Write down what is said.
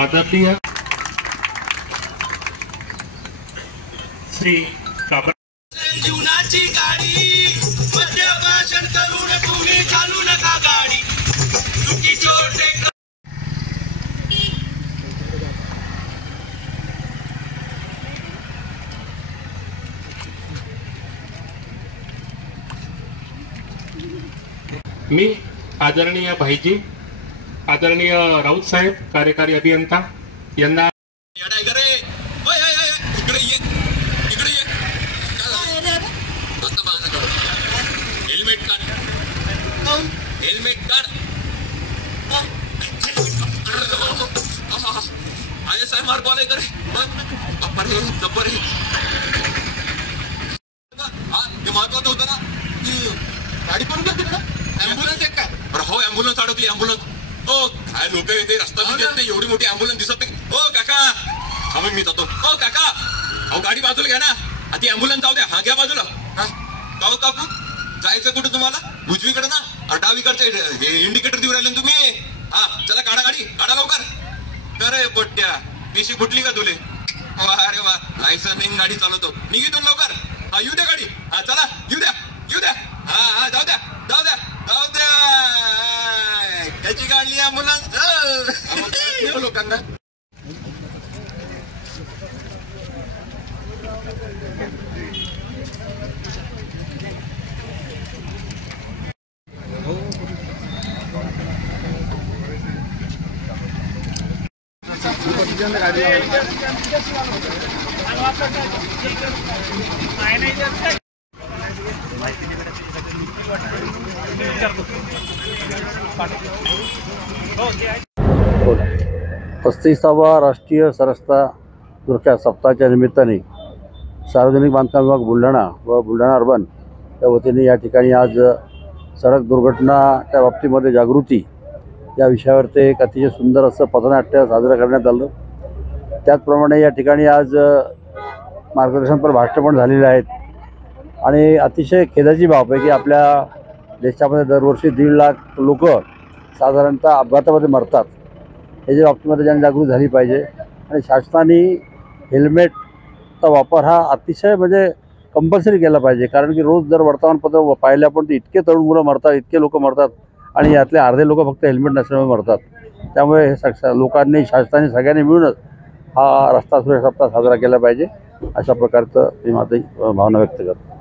आदरणीय श्री जीवनाची गाडी मद्यपान करून तुम्ही चालू नका गाडी चुकीची मी आदरणीय भाईजी आदरणीय राऊत साहेब कार्यकारी अभियंता यांना हेल्मेट काढ आय एस आय मार बॉल करे अप्पर हे दब्बर हे महत्वाचं होतं ना गाडी पण करते ना ॲम्ब्युलन्स एक काय बरं हो ॲम्ब्युलन्स अडकली ॲम्ब्युलन्स हो काय लोक येते रस्ता पण येत नाही एवढी मोठी ॲम्ब्युलन्स दिसत नाही हो काका हा मी जातो हो काका अहो गाडी बाजूला घ्या ना ती ॲम्ब्युलन्स जाऊ द्या हा घ्या बाजूला काहो काकू जायचं कुठं तुम्हाला उजवीकडे ना डावीकडचे हे इंडिकेटर देऊ राहिले तुम्ही हा चला काढा गाडी काढा लवकर अरे पोट्ट्या पिशी फुटली का तुले अरे वा लायसन गाडी चालवतो निघितून लवकर हा येऊ द्या गाडी हा चला येऊ द्या हा हा जाऊ द्या त्याची गाडी ॲम्ब्युलन्स लोकांना पस्तीसावा राष्ट्रीय सरस्ता सुरक्षा सप्ताहाच्या निमित्ताने सार्वजनिक बांधकाम विभाग बुलढाणा व बुलढाणा अर्बन या वतीने या ठिकाणी आज सडक दुर्घटनाच्या बाबतीमध्ये जागृती या विषयावर ते एक अतिशय सुंदर असं पथनाट्य साजरं करण्यात आलं। त्याचप्रमाणे या ठिकाणी आज मार्गदर्शनपर भाषण पण झालेले आहेत आणि अतिशय खेदाची बाब आहे की आपल्या देशामध्ये दरवर्षी 1.5 लाख लोक साधारणतः अपघातामध्ये मरतात। याच्या बाबतीमध्ये जनजागृती झाली पाहिजे आणि शासनाने हेल्मेटचा वापर हा अतिशय म्हणजे कंपल्सरी केला पाहिजे, कारण की रोज जर वर्तमानपत्र पाहिले आपण तर इतके तरुण मुलं मरतात, इतके लोक मरतात आणि यातले अर्धे लोक फक्त हेल्मेट नसल्यामुळे मरतात। त्यामुळे हे लोकांनी शासनाने सगळ्यांनी मिळूनच हा रस्ता सुरक्षा सप्ताह साजरा केला पाहिजे अशा प्रकारचं मी माझी भावना व्यक्त करतो।